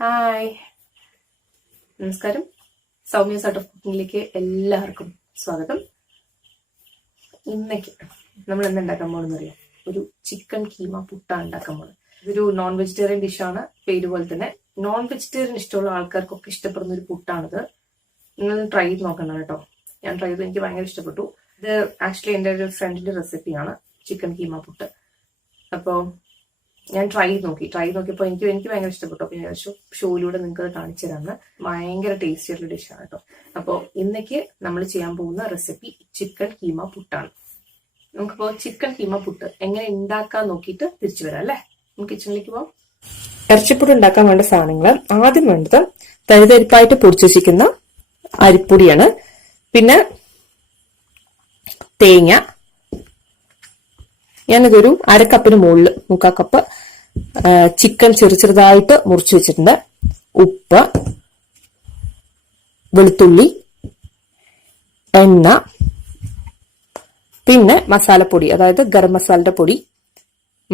Hi, നമസ്കാരം. Soumya art of കുക്കിങ്ങിലേക്ക് എല്ലാവർക്കും സ്വാഗതം. ഇന്നേക്ക് നമ്മൾ എന്താ ഉണ്ടാക്കാൻ പോകുന്നത് അറിയാം? ഒരു ചിക്കൻ കീമ പുട്ടാണ് ഉണ്ടാക്കാൻ പോകുന്നത്. ഇതൊരു നോൺ വെജിറ്റേറിയൻ ഡിഷാണ്. പേര് പോലെ തന്നെ നോൺ വെജിറ്റേറിയൻ ഇഷ്ടമുള്ള ആൾക്കാർക്കൊക്കെ ഇഷ്ടപ്പെടുന്ന ഒരു പുട്ടാണിത്. നിങ്ങൾ ട്രൈ ചെയ്ത് നോക്കണം കേട്ടോ. ഞാൻ ട്രൈ ചെയ്ത് എനിക്ക് ഭയങ്കര ഇഷ്ടപ്പെട്ടു. ഇത് ആക്ച്വലി എൻ്റെ ഒരു ഫ്രണ്ടിന്റെ റെസിപ്പിയാണ് ചിക്കൻ കീമ പുട്ട്. അപ്പോൾ ഞാൻ ട്രൈ നോക്കിയപ്പോൾ എനിക്ക് ഭയങ്കര ഇഷ്ടപ്പെട്ടു. അപ്പോൾ ഞാൻ ഷോയിലൂടെ നിങ്ങൾക്ക് കാണിച്ചു തരാമെന്ന്. ഭയങ്കര ടേസ്റ്റി ആയിട്ടുള്ള ഡിഷാണ് കേട്ടോ. അപ്പോൾ ഇന്നേക്ക് നമ്മൾ ചെയ്യാൻ പോകുന്ന റെസിപ്പി ചിക്കൻ കീമ പുട്ടാണ്. നമുക്കിപ്പോൾ ചിക്കൻ കീമ പുട്ട് എങ്ങനെ ഉണ്ടാക്കാൻ നോക്കിയിട്ട് തിരിച്ചു വരാം അല്ലേ? നമുക്ക് കിച്ചണിലേക്ക് പോവാം. ഇറച്ചിപ്പുട്ട് ഉണ്ടാക്കാൻ വേണ്ട സാധനങ്ങൾ ആദ്യം വേണ്ടത് തരിതരിപ്പായിട്ട് പൊടിച്ചു വെച്ചിരിക്കുന്ന അരിപ്പൊടിയാണ്. പിന്നെ തേങ്ങ, ഞാനിതൊരു അരക്കപ്പിന് മുകളിൽ 3/4 കപ്പ് ചിക്കൻ ചെറുതായിട്ട് മുറിച്ചു വെച്ചിട്ടുണ്ട്. ഉപ്പ്, വെളുത്തുള്ളി, എണ്ണ, പിന്നെ മസാലപ്പൊടി, അതായത് ഗരം മസാലയുടെ പൊടി,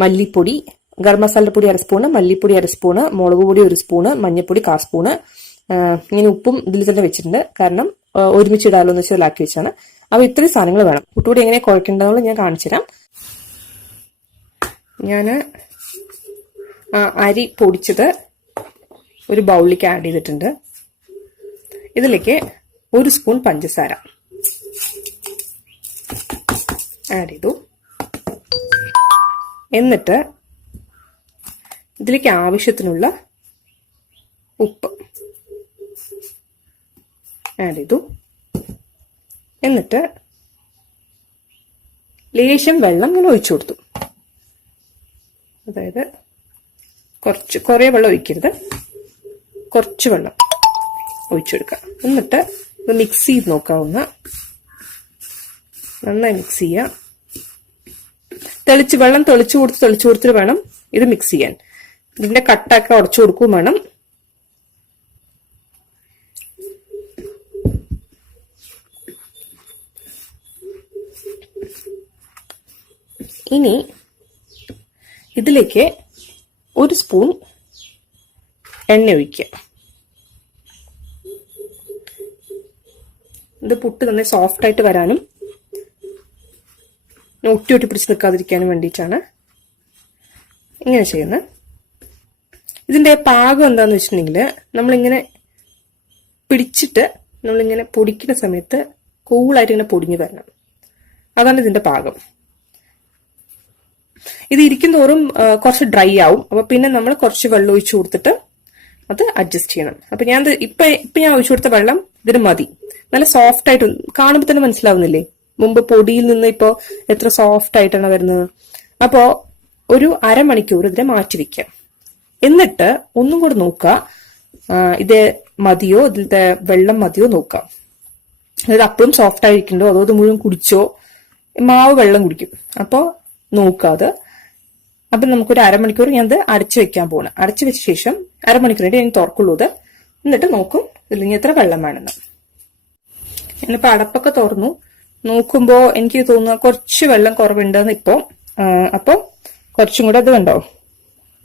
മല്ലിപ്പൊടി, ഗരം മസാലയുടെ പൊടി 1 സ്പൂണ്, മല്ലിപ്പൊടി 1 സ്പൂണ്, മുളക് പൊടി 1 സ്പൂണ്, മഞ്ഞൾപ്പൊടി 1/4 സ്പൂണ്. ഇങ്ങനെ ഉപ്പും ഇതിൽ തന്നെ വെച്ചിട്ടുണ്ട്, കാരണം ഒരുമിച്ച് ഇടാലോ എന്ന് വെച്ചാൽ ആക്കി വെച്ചാണ്. അപ്പൊ ഇത്രയും സാധനങ്ങൾ വേണം. പുട്ടുപൊടി എങ്ങനെ കുഴക്കേണ്ടതെന്ന് ഞാൻ കാണിച്ചു തരാം. ഞാൻ അരി പൊടിച്ചത് ഒരു ബൗളിലേക്ക് ആഡ് ചെയ്തിട്ടുണ്ട്. ഇതിലേക്ക് 1 സ്പൂൺ പഞ്ചസാര ആഡ് ചെയ്തു. എന്നിട്ട് ഇതിലേക്ക് ആവശ്യത്തിനുള്ള ഉപ്പ് ആഡ് ചെയ്തു. എന്നിട്ട് ലേശം വെള്ളം ഞാൻ ഒഴിച്ചു കൊടുത്തു. അതായത് കുറേ വെള്ളം ഒഴിക്കരുത്, കുറച്ച് വെള്ളം ഒഴിച്ചെടുക്കുക. എന്നിട്ട് ഇത് മിക്സ് ചെയ്ത് നോക്കാവുന്ന, നന്നായി മിക്സ് ചെയ്യുക. വെള്ളം തെളിച്ചു കൊടുത്തിട്ട് വേണം ഇത് മിക്സ് ചെയ്യാൻ. ഇതിന്റെ കട്ടൊക്കെ ഉടച്ചു കൊടുക്കും വേണം. ഇനി ഇതിലേക്ക് 1 സ്പൂൺ എണ്ണ ഒഴിക്കുക. ഇത് പുട്ട് നന്നായി സോഫ്റ്റ് ആയിട്ട് വരാനും ഒട്ടി പിടിച്ച് നിൽക്കാതിരിക്കാനും വേണ്ടിയിട്ടാണ് ഇങ്ങനെ ചെയ്യുന്നത്. ഇതിന്റെ പാകം എന്താന്ന് വെച്ചിട്ടുണ്ടെങ്കിൽ, നമ്മളിങ്ങനെ പിടിച്ചിട്ട് നമ്മളിങ്ങനെ പൊടിക്കുന്ന സമയത്ത് കൂളായിട്ട് ഇങ്ങനെ പൊടിഞ്ഞു വരണം. അതാണ് ഇതിന്റെ പാകം. ഇത് ഇരിക്കും തോറും കുറച്ച് ഡ്രൈ ആവും. അപ്പൊ പിന്നെ നമ്മൾ കുറച്ച് വെള്ളം ഒഴിച്ചു കൊടുത്തിട്ട് അത് അഡ്ജസ്റ്റ് ചെയ്യണം. അപ്പൊ ഞാൻ ഇപ്പൊ ഞാൻ ഒഴിച്ചു കൊടുത്ത വെള്ളം ഇതിന് മതി. നല്ല സോഫ്റ്റ് ആയിട്ട് കാണുമ്പോൾ തന്നെ മനസ്സിലാവുന്നില്ലേ? മുമ്പ് പൊടിയിൽ നിന്ന് ഇപ്പോ എത്ര സോഫ്റ്റ് ആയിട്ടാണ് വരുന്നത്. അപ്പോ ഒരു അരമണിക്കൂർ ഇതിനെ മാറ്റി വെക്കാം. എന്നിട്ട് ഒന്നും കൂടെ നോക്കുക, ഇത് മതിയോ, ഇതിലത്തെ വെള്ളം മതിയോ നോക്കാം. അതായത് അപ്പോഴും സോഫ്റ്റ് ആയിരിക്കണ്ടോ, അതോ ഇത് മുഴുവൻ കുടിച്ചോ. മാവ് വെള്ളം കുടിക്കും. അപ്പോ നോക്കാതെ അപ്പൊ നമുക്കൊരു അരമണിക്കൂർ ഞാൻ ഇത് അടച്ചു വെക്കാൻ പോകണം. അടച്ചു വെച്ച ശേഷം അരമണിക്കൂറിന്റെ ഞാൻ തുറക്കുള്ളൂ ഇത്. എന്നിട്ട് നോക്കും ഇതിൽ എത്ര വെള്ളം വേണമെന്ന്. ഞാനിപ്പോ അടപ്പൊക്കെ തുറന്നു നോക്കുമ്പോ എനിക്ക് തോന്നുന്നു കുറച്ച് വെള്ളം കുറവുണ്ടെന്ന് ഇപ്പോ. അപ്പൊ കുറച്ചും കൂടെ ഇത് കണ്ടോ,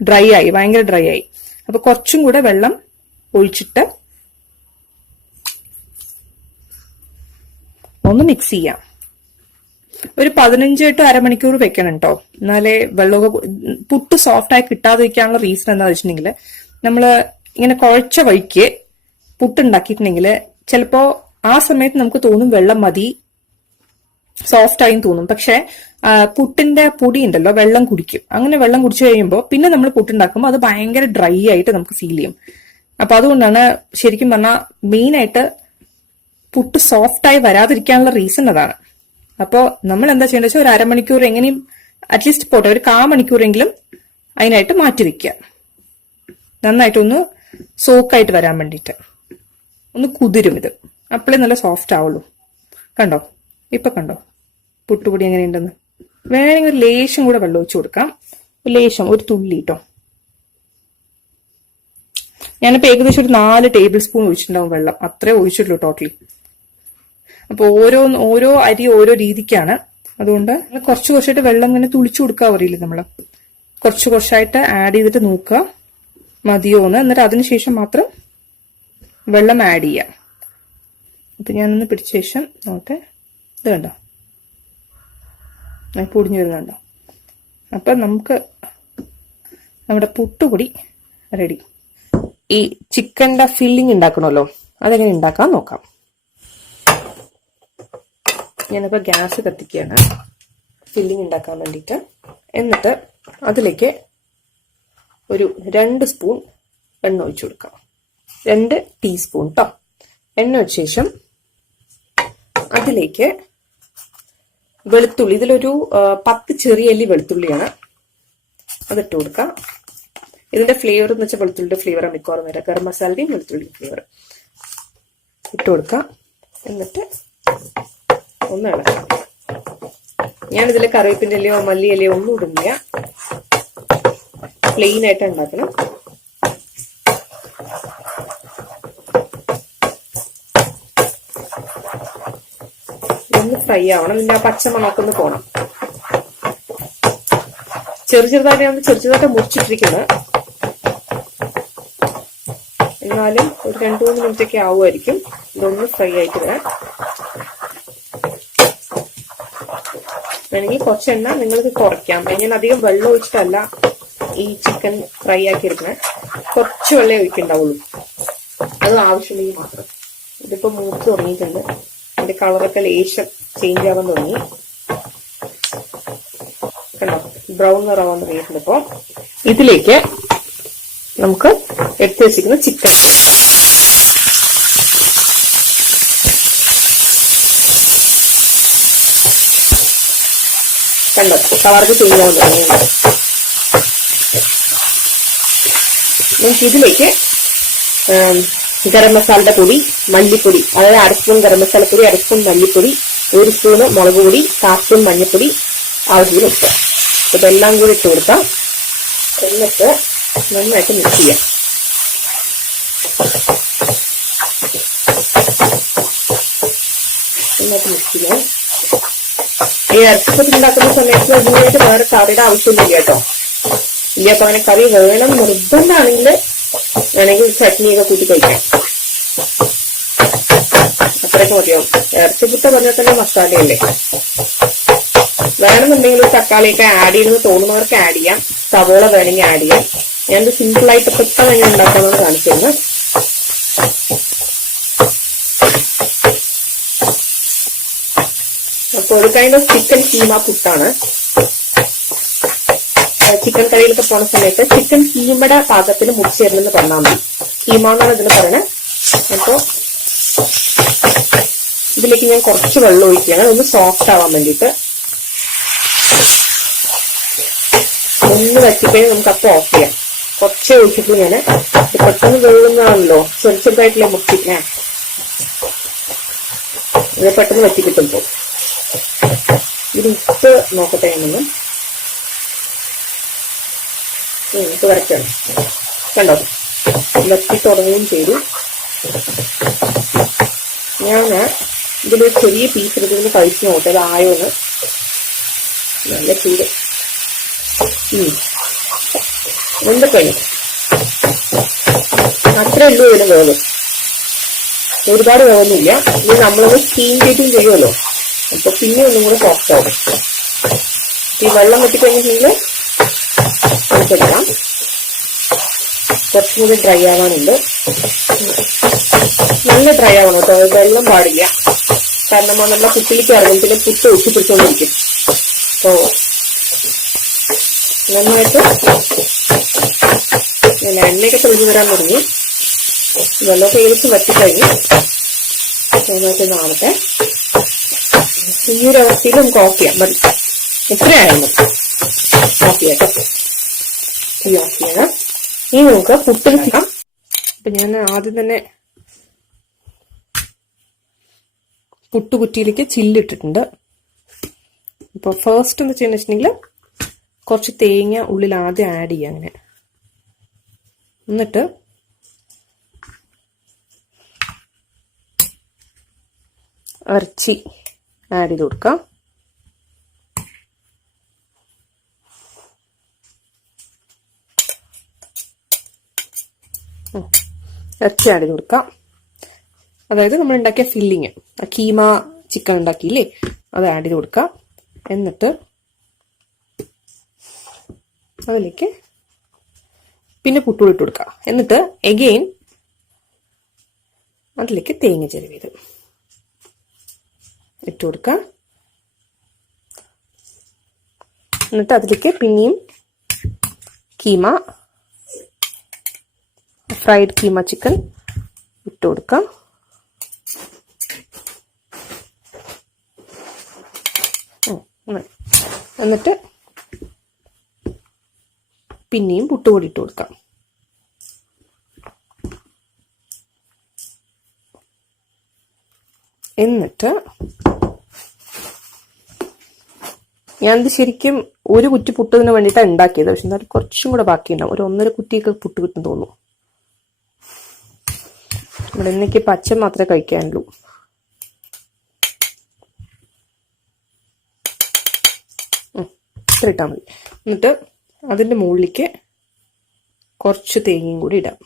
ഡ്രൈ ആയി, ഭയങ്കര ഡ്രൈ ആയി. അപ്പൊ കുറച്ചും കൂടെ വെള്ളം ഒഴിച്ചിട്ട് ഒന്ന് മിക്സ് ചെയ്യാം. ഒരു 15 to അരമണിക്കൂർ വെക്കണം കേട്ടോ. എന്നാലേ വെള്ളമൊക്കെ പുട്ട് സോഫ്റ്റ് ആയി കിട്ടാതിരിക്കാനുള്ള റീസൺ എന്താണെന്ന് വെച്ചിട്ടുണ്ടെങ്കിൽ, നമ്മള് ഇങ്ങനെ കുഴച്ച വഴിക്ക് പുട്ടുണ്ടാക്കിയിട്ടുണ്ടെങ്കിൽ ചിലപ്പോ ആ സമയത്ത് നമുക്ക് തോന്നും വെള്ളം മതി, സോഫ്റ്റ് ആയും തോന്നും. പക്ഷെ പുട്ടിന്റെ പൊടി ഉണ്ടല്ലോ, വെള്ളം കുടിക്കും. അങ്ങനെ വെള്ളം കുടിച്ചു കഴിയുമ്പോൾ പിന്നെ നമ്മൾ പുട്ടുണ്ടാക്കുമ്പോൾ അത് ഭയങ്കര ഡ്രൈ ആയിട്ട് നമുക്ക് ഫീൽ ചെയ്യും. അപ്പൊ അതുകൊണ്ടാണ് ശരിക്കും പറഞ്ഞാൽ മെയിൻ ആയിട്ട് പുട്ട് സോഫ്റ്റ് ആയി വരാതിരിക്കാനുള്ള റീസൺ അതാണ്. അപ്പോൾ നമ്മൾ എന്താ ചെയ്യേണ്ടത് വെച്ചാൽ ഒരു അരമണിക്കൂർ എങ്ങനെയും അറ്റ്ലീസ്റ്റ് പോട്ടെ, ഒരു 1/4 മണിക്കൂറെങ്കിലും അതിനായിട്ട് മാറ്റി വെക്കുക. നന്നായിട്ടൊന്ന് സോക്കായിട്ട് വരാൻ വേണ്ടിയിട്ട് ഒന്ന് കുതിരും ഇത്. അപ്പോഴേ നല്ല സോഫ്റ്റ് ആവുള്ളൂ. കണ്ടോ, ഇപ്പൊ കണ്ടോ പുട്ടുപൊടി എങ്ങനെയുണ്ടെന്ന്. വേണമെങ്കിൽ ഒരു ലേശം കൂടെ വെള്ളം ഒഴിച്ചു കൊടുക്കാം. ലേശം, ഒരു തുള്ളി കേട്ടോ. ഞാനിപ്പോ ഏകദേശം ഒരു 4 ടേബിൾ സ്പൂൺ ഒഴിച്ചിട്ടുണ്ടാവും വെള്ളം. അത്രേ ഒഴിച്ചിട്ടുള്ളൂ ടോട്ടലി. അപ്പൊ ഓരോ അരി ഓരോ രീതിക്കാണ്. അതുകൊണ്ട് കുറച്ചായിട്ട് വെള്ളം ഇങ്ങനെ തുളിച്ചു കൊടുക്കാൻ അറിയില്ല നമ്മള്. കുറച്ചായിട്ട് ആഡ് ചെയ്തിട്ട് നോക്കുക. മതിയോന്ന്. എന്നിട്ട് അതിനുശേഷം മാത്രം വെള്ളം ആഡ് ചെയ്യാം. അപ്പൊ ഞാനൊന്ന് പിടിച്ച ശേഷം നോട്ടെ. ഇത് കണ്ടോ, പൊടിഞ്ഞു വരുന്നുണ്ടോ? അപ്പൊ നമുക്ക് നമ്മുടെ പുട്ടുപൊടി റെഡി. ഈ ചിക്കൻ്റെ ഫില്ലിംഗ് ഉണ്ടാക്കണമല്ലോ, അതെങ്ങനെ ഉണ്ടാക്കാൻ നോക്കാം. ഞാനിപ്പോൾ ഗ്യാസ് കത്തിക്കുകയാണ് ഫില്ലിംഗ് ഉണ്ടാക്കാൻ വേണ്ടിയിട്ട്. എന്നിട്ട് അതിലേക്ക് ഒരു 2 സ്പൂൺ എണ്ണ ഒഴിച്ചു കൊടുക്കാം. 2 ടീസ്പൂൺ കേട്ടോ. എണ്ണ വെച്ച ശേഷം അതിലേക്ക് വെളുത്തുള്ളി, ഇതിലൊരു 10 ചെറിയ അല്ലി വെളുത്തുള്ളിയാണ്, അതിട്ട് കൊടുക്കാം. ഇതിന്റെ ഫ്ലേവർ എന്ന് വെച്ചാൽ വെളുത്തുള്ളിയുടെ ഫ്ലേവർ മിക്കവാറും വരാം. ഗരം മസാലയും വെളുത്തുള്ളിയും ഫ്ലേവർ ഇട്ട് കൊടുക്കാം. എന്നിട്ട് ഒന്ന് ഇളക്കാം. ഞാനിതിൽ കറിവേപ്പിന്റെ ഇലയോ മല്ലി ഇലയോ ഒന്നും ഇടുന്നില്ല, പ്ലെയിൻ ആയിട്ട് ഉണ്ടാക്കണം. ഒന്ന് ഫ്രൈ ആവണം, പിന്നെ ആ പച്ച മണക്കൊന്ന് പോണം. ചെറുതായിട്ട് മുറിച്ചിട്ടിരിക്കുന്നത്, എന്നാലും ഒരു 2-3 മിനിറ്റ് ഒക്കെ ആവുമായിരിക്കും ഇതൊന്ന് ഫ്രൈ ആയിട്ട് വരാൻ. വേണമെങ്കിൽ കുറച്ച് എണ്ണ നിങ്ങൾക്ക് കുറയ്ക്കാം. ഞാൻ അധികം വെള്ളം ഒഴിച്ചിട്ടല്ല ഈ ചിക്കൻ ഫ്രൈ ആക്കി എടുക്കണേ, കുറച്ച് വെള്ളം ഒഴിക്കുന്നുണ്ടാവുള്ളൂ, അത് ആവശ്യമുണ്ടെങ്കിൽ മാത്രം. ഇതിപ്പോ മൂത്ത് തുടങ്ങിയിട്ടുണ്ട്, അതിന്റെ കളറൊക്കെ ലേശം ചേഞ്ച് ആവാൻ തുടങ്ങി. കണ്ടോ, ബ്രൗൺ നിറവാൻ തുടങ്ങിയിട്ടുണ്ട്. ഇപ്പോ ഇതിലേക്ക് നമുക്ക് എടുത്തു വെച്ചിരിക്കുന്ന ചിക്കൻ കണ്ടോ, കളർക്ക് ചേഞ്ച് ആവാൻ തുടങ്ങിയിട്ടുണ്ട്. നമുക്ക് ഇതിലേക്ക് ഗരം മസാലയുടെ പൊടി, മല്ലിപ്പൊടി, അതായത് 1/2 സ്പൂൺ ഗരം മസാലപ്പൊടി, 1/2 സ്പൂൺ മല്ലിപ്പൊടി, 1 സ്പൂണ് മുളക് പൊടി, 1/4 സ്പൂൺ മഞ്ഞൾപ്പൊടി, ആവശ്യത്തിന് ഉപ്പ്, ഇതെല്ലാം കൂടി ഇട്ട് കൊടുക്കാം. എന്നിട്ട് നന്നായിട്ട് മിക്സ് ചെയ്യാം. നന്നായിട്ട് മിക്സ് ചെയ്യാം. ഈ ഇറച്ചിപ്പത്തി ഉണ്ടാക്കുന്ന സമയത്ത് ഇതിനായിട്ട് വേറെ കറിയുടെ ആവശ്യമൊന്നുമില്ല കേട്ടോ. ഇല്ല, അപ്പൊ അങ്ങനെ കറി വേണം നിർബന്ധമാണെങ്കിൽ വേണമെങ്കിൽ ചട്നിയൊക്കെ കൂട്ടി കഴിക്കാം, അത്രയൊക്കെ മതിയാവും. ഇറച്ചിപ്പുട്ട് പറഞ്ഞാൽ തന്നെ മസാലയല്ലേ. വേണമെന്നുണ്ടെങ്കിൽ തക്കാളിയൊക്കെ ആഡ് ചെയ്തെന്ന് തോന്നുന്നവർക്ക് ആഡ് ചെയ്യാം, സവോള വേണമെങ്കിൽ ആഡ് ചെയ്യാം. ഞാനത് സിമ്പിളായിട്ട് പെട്ടെന്ന് എങ്ങനെ ഉണ്ടാക്കാമെന്ന് കാണിച്ചിരുന്നു. അപ്പൊ ഒരു കൈൻഡ് ഓഫ് ചിക്കൻ കീമ പുട്ടാണ്. ചിക്കൻ കറിയിലൊക്കെ പോണ സമയത്ത് ചിക്കൻ കീമയുടെ പാകത്തിന് മുറിച്ച് തരണമെന്ന് പറഞ്ഞാൽ മതി. കീമ എന്നാണ് ഇതിന് പറയണേ. അപ്പൊ ഇതിലേക്ക് ഞാൻ കുറച്ച് വെള്ളം ഒഴിക്കുകയാണ്, ഒന്ന് സോഫ്റ്റ് ആവാൻ വേണ്ടിയിട്ട്. ഒന്ന് വറ്റിക്കഴിഞ്ഞ് നമുക്ക് അപ്പം ഓഫ് ചെയ്യാം. കുറച്ചേ ഒഴിച്ചിട്ട് ഞാൻ പെട്ടെന്ന് വെള്ളുന്നതാണല്ലോ, ചെറുതായിട്ടില്ലേ മുറിച്ചിരിക്കാൻ, ഇത് പെട്ടെന്ന് വറ്റി കിട്ടുമ്പോ. ഇത് ഇട്ട് നോക്കട്ടെ ഞാനൊന്ന്. ഇത് വരയ്ക്കാണ്, കണ്ടോ, വറ്റി തുടങ്ങുകയും ചെയ്തു. ഞാൻ ഇതിലൊരു ചെറിയ പീസ് എടുത്ത് കഴിച്ചു നോക്കട്ടെ അത് ആയോന്ന്. നല്ല ചൂട്. എന്തൊക്കെയാണ് അത്ര ഉള്ളൂ ഇതിന് വേവ്, ഒരുപാട് വേവൊന്നുമില്ല. ഇനി നമ്മളൊന്ന് സ്റ്റീം ചെയ്തും ചെയ്യുമല്ലോ, അപ്പൊ പിന്നെ ഒന്നും കൂടെ സോഫ്റ്റ് ആവും. ഈ വെള്ളം വെട്ടിക്കഴിഞ്ഞിട്ടുണ്ടെങ്കിൽ നമുക്കെടുക്കാം. കുറച്ചും കൂടി ഡ്രൈ ആവാനുണ്ട്, നല്ല ഡ്രൈ ആവണം കേട്ടോ, വെള്ളം പാടില്ല. കാരണം നമ്മളെ പുട്ടിലേക്ക് ഇറങ്ങും, പിന്നെ പുട്ട് ഒട്ടി പിടിച്ചോണ്ടിരിക്കും. അപ്പോ നന്നായിട്ട് എണ്ണയൊക്കെ തെളിഞ്ഞു വരാൻ തുടങ്ങി, വെള്ളമൊക്കെ ഏകദേശം വറ്റിക്കഴിഞ്ഞ്. നന്നായിട്ട് ആവട്ടെ. ഈ ഒരു അവസ്ഥയിൽ നമുക്ക് ഓഫ് ചെയ്യാം, മതി, എത്രയായാലും മതി. ഓഫ് ചെയ്യാം കേട്ടോ, ഈ ഓഫ് ചെയ്യണം. ഇനി നമുക്ക് പുട്ട് വെക്കാം. അപ്പൊ ഞാൻ ആദ്യം തന്നെ പുട്ടുകുറ്റിയിലേക്ക് ചില്ലിട്ടിട്ടുണ്ട്. ഇപ്പൊ ഫസ്റ്റ് എന്താ ചെയ്യുന്ന വെച്ചിട്ടുണ്ടെങ്കിൽ കുറച്ച് തേങ്ങ ഉള്ളിൽ ആദ്യം ആഡ് ചെയ്യാം അങ്ങനെ. എന്നിട്ട് ഇറച്ചി ആഡ് ചെയ്ത് കൊടുക്കാം. ഇറച്ചി ആഡ് ചെയ്ത് കൊടുക്കാം. അതായത് നമ്മൾ ഉണ്ടാക്കിയ ഫില്ലിങ്, കീമ ചിക്കൻ ഉണ്ടാക്കിയില്ലേ, അത് ആഡ് ചെയ്ത് കൊടുക്കാം. എന്നിട്ട് അതിലേക്ക് പിന്നെ പുട്ടുപൊടി ഇട്ട് കൊടുക്കാം. എന്നിട്ട് എഗെയിൻ അതിലേക്ക് തേങ്ങ ചിരവിയത് ഇട്ട് കൊടുക്കാം. എന്നിട്ട് അതിലേക്ക് പിന്നെയും കീമ, ഫ്രൈഡ് കീമ ചിക്കൻ ഇട്ട് കൊടുക്കാം. എന്നിട്ട് പിന്നെയും പുട്ടുപൊടി ഇട്ട് കൊടുക്കാം. എന്നിട്ട് ഞാനിത് ശരിക്കും ഒരു കുറ്റി പുട്ടതിന് വേണ്ടിയിട്ടാണ് ഉണ്ടാക്കിയത്. പക്ഷെ എന്നാലും കുറച്ചും കൂടെ ബാക്കിയുണ്ടാവും. ഒരു 1.5 കുറ്റിയൊക്കെ പുട്ട് കിട്ടും തോന്നുന്നു. ഇവിടെ ഇന്നേക്ക് പച്ച മാത്രമേ കഴിക്കാനുള്ളൂ. ഇത്ര ഇട്ടാൽ മതി. എന്നിട്ട് അതിൻ്റെ മുകളിലേക്ക് കുറച്ച് തേങ്ങയും കൂടി ഇടാം.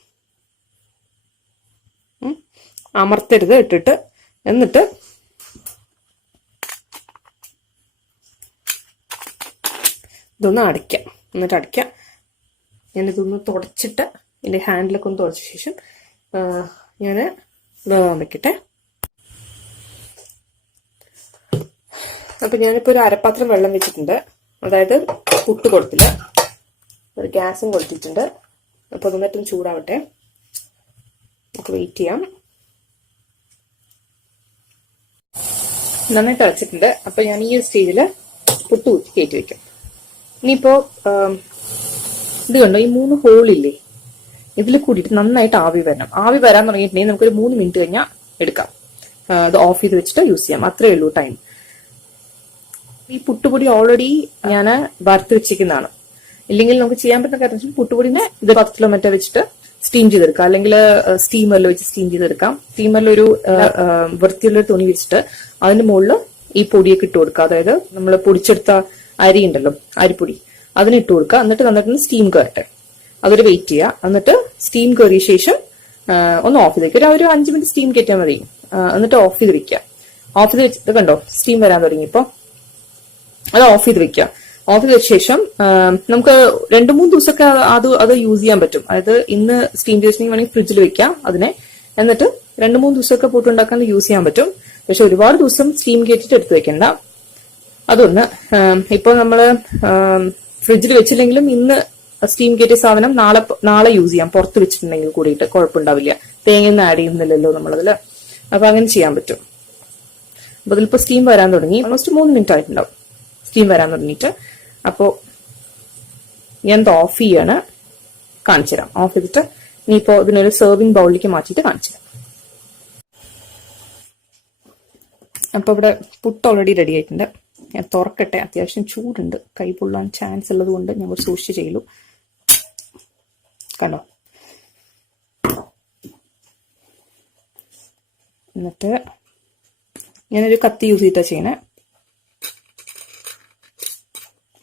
അമർത്തരുത്, ഇട്ടിട്ട് എന്നിട്ട് ഇതൊന്ന് അടയ്ക്കാം. എന്നിട്ട് അടയ്ക്കാം. ഞാനിതൊന്ന് തുടച്ചിട്ട് എൻ്റെ ഹാൻഡിലൊക്കെ ഒന്ന് തുടച്ച ശേഷം ഞാൻ വേവാൻ വെക്കട്ടെ. അപ്പം ഞാനിപ്പോൾ ഒരു അരപ്പാത്രം വെള്ളം വെച്ചിട്ടുണ്ട്. അതായത് പുട്ട് കൊടുത്തില്ല, ഒരു ഗ്യാസും കൊടുത്തിട്ടുണ്ട്. അപ്പോൾ അതൊന്നിട്ടും ചൂടാവട്ടെ, നമുക്ക് വെയിറ്റ് ചെയ്യാം. നന്നായി തിളച്ചിട്ടുണ്ട്. അപ്പൊ ഞാൻ ഈ ഒരു സ്റ്റേജിൽ പുട്ട് ഊറ്റി കയറ്റി വെക്കും. ഇനിയിപ്പോ ഇത് കണ്ടോ, ഈ 3 ഹോളില്ലേ, ഇതിൽ കൂടിയിട്ട് നന്നായിട്ട് ആവി വരണം. ആവി വരാൻ തുടങ്ങിയിട്ടുണ്ടെങ്കിൽ നമുക്കൊരു 3 മിനിറ്റ് കഴിഞ്ഞാൽ എടുക്കാം. അത് ഓഫ് ചെയ്ത് വെച്ചിട്ട് യൂസ് ചെയ്യാം. അത്രേ ഉള്ളൂ ടൈം. ഈ പുട്ടുപൊടി ഓൾറെഡി ഞാൻ വറുത്ത് വെച്ചിരിക്കുന്നതാണ്. ഇല്ലെങ്കിൽ നമുക്ക് ചെയ്യാൻ പറ്റുന്ന കാര്യം പുട്ടുപൊടിനെ ഇത് 10 കിലോമീറ്റർ വെച്ചിട്ട് സ്റ്റീം ചെയ്തെടുക്കാം. അല്ലെങ്കിൽ സ്റ്റീമറിൽ വെച്ച് സ്റ്റീം ചെയ്തെടുക്കാം. സ്റ്റീമറിൽ ഒരു വൃത്തിയുള്ളൊരു തുണി വെച്ചിട്ട് അതിന്റെ മുകളിൽ ഈ പൊടിയൊക്കെ ഇട്ട് കൊടുക്കുക. അതായത് നമ്മൾ പൊടിച്ചെടുത്ത അരി ഉണ്ടല്ലോ, അരിപ്പൊടി, അതിനിട്ട് കൊടുക്കുക. എന്നിട്ട് നന്നായിട്ട് സ്റ്റീം കയറട്ടെ. അതൊരു വെയിറ്റ് ചെയ്യുക. എന്നിട്ട് സ്റ്റീം കയറിയ ശേഷം ഒന്ന് ഓഫ് ചെയ്ത് വെക്കുക. ഒരു 5 മിനിറ്റ് സ്റ്റീം കയറ്റാൽ മതി. എന്നിട്ട് ഓഫ് ചെയ്ത് വെക്കുക. ഓഫ് ചെയ്ത് വെച്ചിട്ട് കണ്ടോ സ്റ്റീം വരാൻ തുടങ്ങി. ഇപ്പൊ അത് ഓഫ് ചെയ്ത് വെക്കുക. ഓഫ് ചെയ്ത ശേഷം നമുക്ക് 2-3 ദിവസമൊക്കെ അത് യൂസ് ചെയ്യാൻ പറ്റും. അതായത് ഇന്ന് സ്റ്റീം ചെയ്തിട്ടുണ്ടെങ്കിൽ വേണമെങ്കിൽ ഫ്രിഡ്ജിൽ വെക്കാം അതിനെ. എന്നിട്ട് 2-3 ദിവസമൊക്കെ പുട്ടുണ്ടാക്കാൻ യൂസ് ചെയ്യാൻ പറ്റും. പക്ഷെ ഒരുപാട് ദിവസം സ്റ്റീം കയറ്റിട്ട് എടുത്ത് വെക്കണ്ട. അതൊന്ന് ഇപ്പൊ നമ്മള് ഫ്രിഡ്ജിൽ വെച്ചില്ലെങ്കിലും ഇന്ന് സ്റ്റീം കയറ്റിയ സാധനം നാളെ യൂസ് ചെയ്യാം. പുറത്ത് വെച്ചിട്ടുണ്ടെങ്കിൽ കൂടിയിട്ട് കുഴപ്പമുണ്ടാവില്ല. തേങ്ങയൊന്നും ആഡ് ചെയ്യുന്നില്ലല്ലോ നമ്മളതില്. അപ്പൊ അങ്ങനെ ചെയ്യാൻ പറ്റും. അപ്പൊ അതിലിപ്പോ സ്റ്റീം വരാൻ തുടങ്ങി. ഓൾമോസ്റ്റ് 3 മിനിറ്റ് ആയിട്ടുണ്ടാവും സ്റ്റീം വരാൻ തുടങ്ങിയിട്ട്. അപ്പോ ഞാൻ ഇത് ഓഫ് ചെയ്യാണ്, കാണിച്ചു തരാം. ഓഫ് ചെയ്തിട്ട് ഇനിയിപ്പോ ഇതിനൊരു സെർവിങ് ബൗളിലേക്ക് മാറ്റിയിട്ട് കാണിച്ചു തരാം. അപ്പൊ ഇവിടെ പുട്ട് ഓൾറെഡി റെഡി ആയിട്ടുണ്ട്. ഞാൻ തുറക്കട്ടെ. അത്യാവശ്യം ചൂടുണ്ട്, കൈ പൊള്ളാൻ ചാൻസ് ഉള്ളത് കൊണ്ട് ഞാൻ കുറച്ച് സൂക്ഷിച്ച് ചെയ്യലു. കണ്ടോ? എന്നിട്ട് ഞാനൊരു കത്തി യൂസ് ചെയ്തിട്ടാണ് ചെയ്യണേ.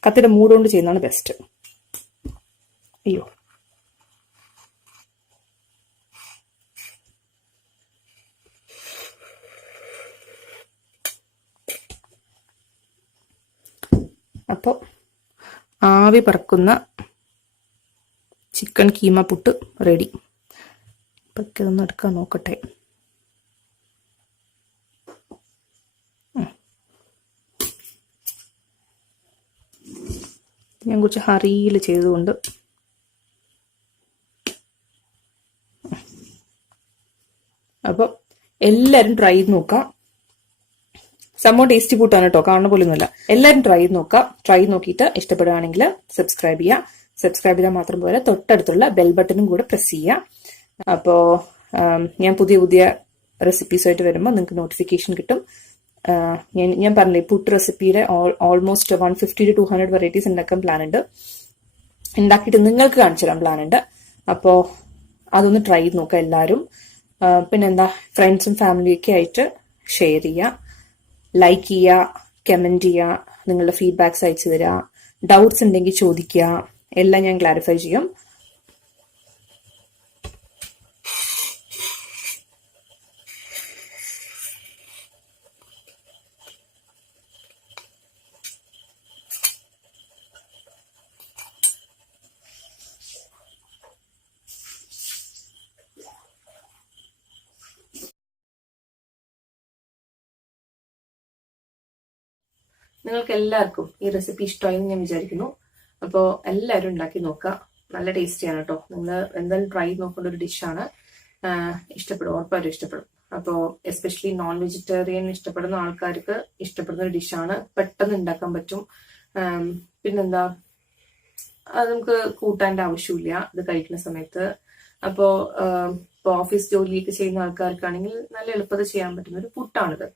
കത്തിയുടെ മൂട് കൊണ്ട് ചെയ്യുന്നതാണ് ബെസ്റ്റ്. അയ്യോ, അപ്പോൾ ആവി പറക്കുന്ന ചിക്കൻ കീമ പുട്ട് റെഡി. അപ്പം ഇതൊന്ന് എടുക്കാൻ നോക്കട്ടെ. ഞാൻ കുറച്ച് ഹറിയിൽ ചെയ്തുകൊണ്ട് അപ്പോൾ എല്ലാവരും ട്രൈ ചെയ്ത് നോക്കാം. സംഭവം ടേസ്റ്റി പുട്ടാണ് കേട്ടോ, കാണുന്ന പോലൊന്നുമല്ല. എല്ലാവരും ട്രൈ ചെയ്ത് നോക്കാം. ട്രൈ നോക്കിയിട്ട് ഇഷ്ടപ്പെടുകയാണെങ്കിൽ സബ്സ്ക്രൈബ് ചെയ്യുക. സബ്സ്ക്രൈബ് ചെയ്താൽ മാത്രം പോലെ തൊട്ടടുത്തുള്ള ബെൽ ബട്ടണും കൂടെ പ്രസ് ചെയ്യുക. അപ്പോൾ ഞാൻ പുതിയ പുതിയ റെസിപ്പീസായിട്ട് വരുമ്പോൾ നിങ്ങൾക്ക് നോട്ടിഫിക്കേഷൻ കിട്ടും. ഞാൻ പറഞ്ഞില്ലേ, പുട്ട് റെസിപ്പിയുടെ ഓൾമോസ്റ്റ് 150 to 200 വെറൈറ്റീസ് ഉണ്ടാക്കാൻ പ്ലാൻ ഉണ്ട്. ഉണ്ടാക്കിയിട്ട് നിങ്ങൾക്ക് കാണിച്ചു തരാൻ പ്ലാൻ ഉണ്ട്. അപ്പോൾ അതൊന്ന് ട്രൈ ചെയ്ത് നോക്കുക എല്ലാവരും. പിന്നെന്താ, ഫ്രണ്ട്സും ഫാമിലിയൊക്കെ ആയിട്ട് ഷെയർ ചെയ്യുക, ലൈക്ക് ചെയ്യുക, കമന്റ് ചെയ്യുക, നിങ്ങളുടെ ഫീഡ്ബാക്ക്സ് അയച്ചു തരിക, ഡൗട്ട്സ് ഉണ്ടെങ്കിൽ ചോദിക്കുക. എല്ലാം ഞാൻ ക്ലാരിഫൈ ചെയ്യും. നിങ്ങൾക്ക് എല്ലാവർക്കും ഈ റെസിപ്പി ഇഷ്ടമായി എന്ന് ഞാൻ വിചാരിക്കുന്നു. അപ്പോൾ എല്ലാവരും ഉണ്ടാക്കി നോക്കുക. നല്ല ടേസ്റ്റിയാണ് കേട്ടോ. നിങ്ങൾ എന്തായാലും ട്രൈ നോക്കേണ്ട ഒരു ഡിഷാണ്. ഇഷ്ടപ്പെടും, ഉറപ്പായിട്ടും ഇഷ്ടപ്പെടും. അപ്പോൾ എസ്പെഷ്യലി നോൺ വെജിറ്റേറിയൻ ഇഷ്ടപ്പെടുന്ന ആൾക്കാർക്ക് ഇഷ്ടപ്പെടുന്ന ഒരു ഡിഷാണ്. പെട്ടെന്ന് ഉണ്ടാക്കാൻ പറ്റും. പിന്നെന്താ, അത് നമുക്ക് കൂട്ടാൻ്റെ ആവശ്യമില്ല ഇത് കഴിക്കുന്ന സമയത്ത്. അപ്പോൾ ഇപ്പോൾ ഓഫീസ് ജോലിയൊക്കെ ചെയ്യുന്ന ആൾക്കാർക്കാണെങ്കിൽ നല്ല എളുപ്പത്തിൽ ചെയ്യാൻ പറ്റുന്ന ഒരു പുട്ടാണിത്.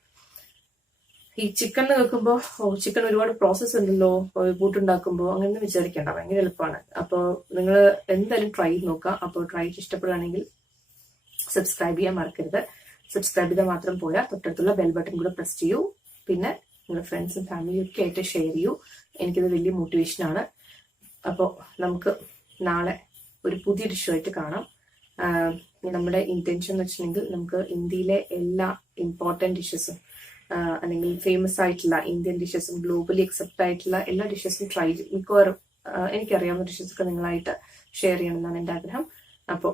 ഈ ചിക്കൻ വെക്കുമ്പോൾ ചിക്കൻ ഒരുപാട് പ്രോസസ്സ് ഉണ്ടല്ലോ പുട്ടുണ്ടാക്കുമ്പോൾ, അങ്ങനെ വിചാരിക്കേണ്ട, ഭയങ്കര എളുപ്പമാണ്. അപ്പോൾ നിങ്ങൾ എന്തായാലും ട്രൈ നോക്കുക. അപ്പോൾ ട്രൈ ഇഷ്ടപ്പെടുകയാണെങ്കിൽ സബ്സ്ക്രൈബ് ചെയ്യാൻ മറക്കരുത്. സബ്സ്ക്രൈബ് ചെയ്താൽ മാത്രം പോയാൽ തൊട്ടടുത്തുള്ള ബെൽ ബട്ടൺ കൂടെ പ്രസ് ചെയ്യൂ. പിന്നെ നിങ്ങളുടെ ഫ്രണ്ട്സും ഫാമിലിയും ഒക്കെ ആയിട്ട് ഷെയർ ചെയ്യൂ. എനിക്കിത് വലിയ മോട്ടിവേഷനാണ്. അപ്പോൾ നമുക്ക് നാളെ ഒരു പുതിയ ഡിഷുമായിട്ട് കാണാം. നമ്മുടെ ഇന്റൻഷൻ എന്ന് വെച്ചിട്ടുണ്ടെങ്കിൽ നമുക്ക് ഇന്ത്യയിലെ എല്ലാ ഇമ്പോർട്ടൻറ്റ് ഡിഷസും അല്ലെങ്കിൽ ഫേമസ് ആയിട്ടുള്ള ഇന്ത്യൻ ഡിഷസും ഗ്ലോബലി അക്സെപ്റ്റ് ആയിട്ടുള്ള എല്ലാ ഡിഷസും ട്രൈ മിക്കവാറും എനിക്കറിയാവുന്ന ഡിഷസൊക്കെ നിങ്ങളായിട്ട് ഷെയർ ചെയ്യണമെന്നാണ് എൻ്റെ ആഗ്രഹം. അപ്പോൾ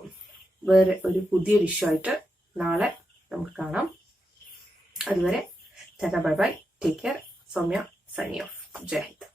വേറെ ഒരു പുതിയ ഡിഷുമായിട്ട് നാളെ നമുക്ക് കാണാം. അതുവരെ tata, bye bye, take care. Soumya signing off. Jai Hind.